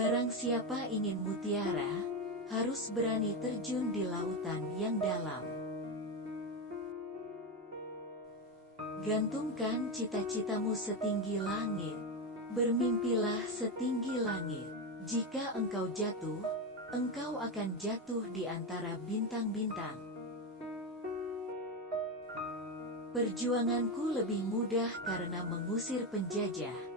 Barang siapa ingin mutiara, harus berani terjun di lautan yang dalam. Gantungkan cita-citamu setinggi langit, bermimpilah setinggi langit. Jika engkau jatuh, engkau akan jatuh di antara bintang-bintang. Perjuanganku lebih mudah karena mengusir penjajah,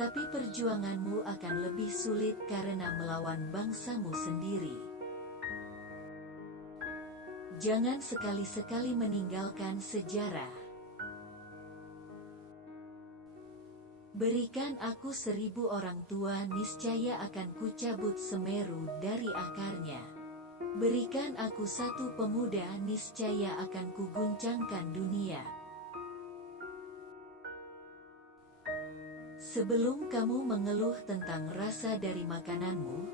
tapi perjuanganmu akan lebih sulit karena melawan bangsamu sendiri. Jangan sekali-sekali meninggalkan sejarah. Berikan aku 1000 orang tua, niscaya akan kucabut Semeru dari akarnya. Berikan aku 1 pemuda, niscaya akan kuguncangkan dunia. Sebelum kamu mengeluh tentang rasa dari makananmu,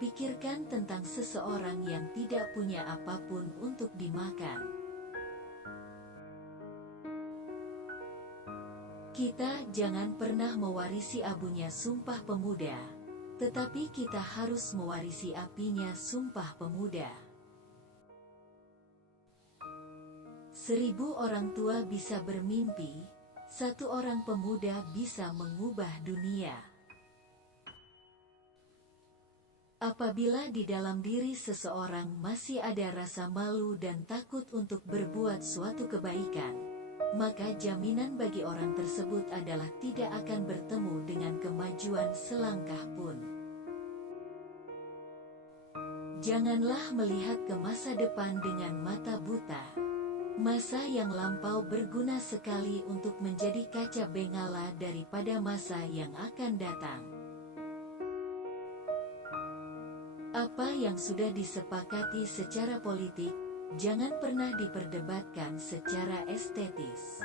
pikirkan tentang seseorang yang tidak punya apapun untuk dimakan. Kita jangan pernah mewarisi abunya Sumpah Pemuda, tetapi kita harus mewarisi apinya Sumpah Pemuda. 1000 orang tua bisa bermimpi, 1 orang pemuda bisa mengubah dunia. Apabila di dalam diri seseorang masih ada rasa malu dan takut untuk berbuat suatu kebaikan, maka jaminan bagi orang tersebut adalah tidak akan bertemu dengan kemajuan selangkah pun. Janganlah melihat ke masa depan dengan mata buta. Masa yang lampau berguna sekali untuk menjadi kaca bengala daripada masa yang akan datang. Apa yang sudah disepakati secara politik, jangan pernah diperdebatkan secara estetis.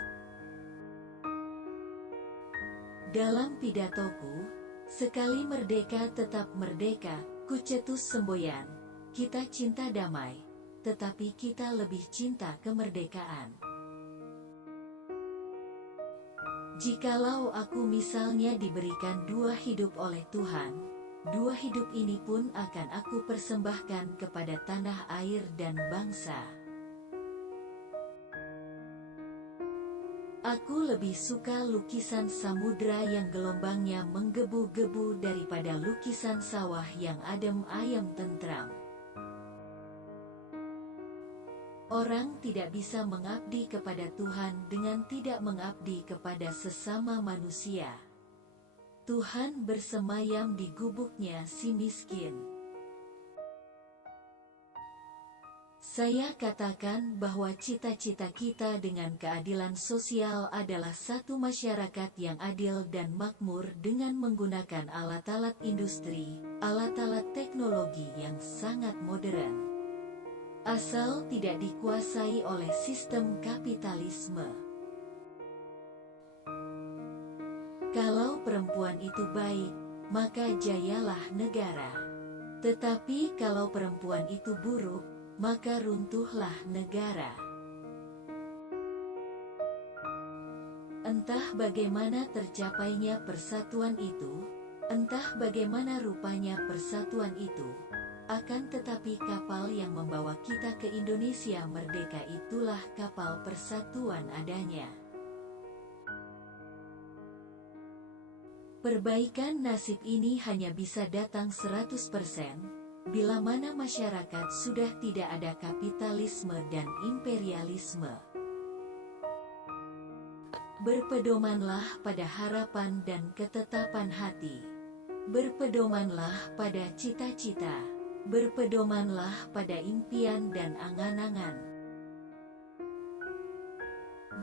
Dalam pidatoku, sekali merdeka tetap merdeka, kucetus semboyan, kita cinta damai, tetapi kita lebih cinta kemerdekaan. Jikalau aku misalnya diberikan 2 hidup oleh Tuhan, 2 hidup ini pun akan aku persembahkan kepada tanah air dan bangsa. Aku lebih suka lukisan samudra yang gelombangnya menggebu-gebu daripada lukisan sawah yang adem ayem tentram. Orang tidak bisa mengabdi kepada Tuhan dengan tidak mengabdi kepada sesama manusia. Tuhan bersemayam di gubuknya si miskin. Saya katakan bahwa cita-cita kita dengan keadilan sosial adalah satu masyarakat yang adil dan makmur dengan menggunakan alat-alat industri, alat-alat teknologi yang sangat modern. Asal tidak dikuasai oleh sistem kapitalisme. Kalau perempuan itu baik, maka jayalah negara. Tetapi kalau perempuan itu buruk, maka runtuhlah negara. Entah bagaimana tercapainya persatuan itu, entah bagaimana rupanya persatuan itu, akan tetapi kapal yang membawa kita ke Indonesia merdeka itulah kapal persatuan adanya. Perbaikan nasib ini hanya bisa datang 100%, bila mana masyarakat sudah tidak ada kapitalisme dan imperialisme. Berpedomanlah pada harapan dan ketetapan hati. Berpedomanlah pada cita-cita. Berpedomanlah pada impian dan angan-angan.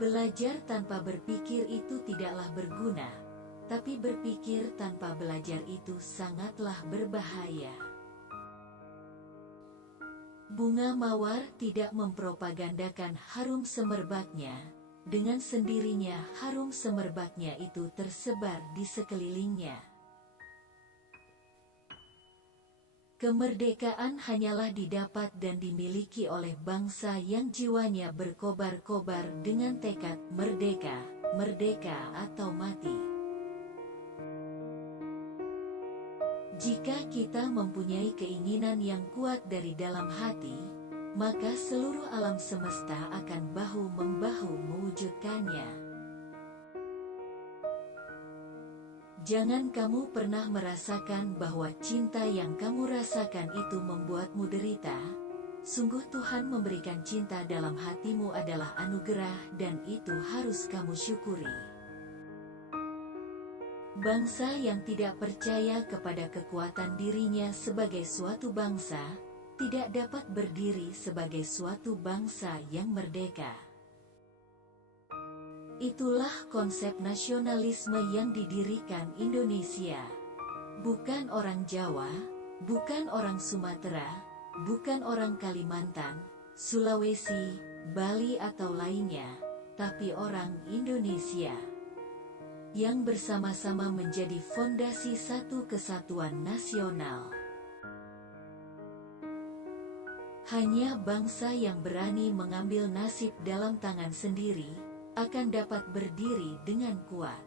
Belajar tanpa berpikir itu tidaklah berguna, tapi berpikir tanpa belajar itu sangatlah berbahaya. Bunga mawar tidak mempropagandakan harum semerbaknya, dengan sendirinya harum semerbaknya itu tersebar di sekelilingnya. Kemerdekaan hanyalah didapat dan dimiliki oleh bangsa yang jiwanya berkobar-kobar dengan tekad merdeka, merdeka atau mati. Jika kita mempunyai keinginan yang kuat dari dalam hati, maka seluruh alam semesta akan bahu-membahu mewujudkannya. Jangan kamu pernah merasakan bahwa cinta yang kamu rasakan itu membuatmu derita. Sungguh Tuhan memberikan cinta dalam hatimu adalah anugerah dan itu harus kamu syukuri. Bangsa yang tidak percaya kepada kekuatan dirinya sebagai suatu bangsa, tidak dapat berdiri sebagai suatu bangsa yang merdeka. Itulah konsep nasionalisme yang didirikan Indonesia. Bukan orang Jawa, bukan orang Sumatera, bukan orang Kalimantan, Sulawesi, Bali atau lainnya, tapi orang Indonesia yang bersama-sama menjadi fondasi satu kesatuan nasional. Hanya bangsa yang berani mengambil nasib dalam tangan sendiri akan dapat berdiri dengan kuat.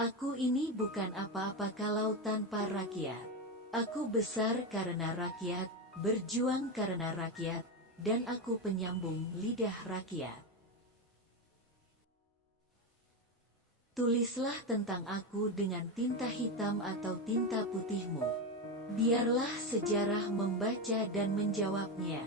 Aku ini bukan apa-apa kalau tanpa rakyat. Aku besar karena rakyat, berjuang karena rakyat, dan aku penyambung lidah rakyat. Tulislah tentang aku dengan tinta hitam atau tinta putihmu. Biarlah sejarah membaca dan menjawabnya.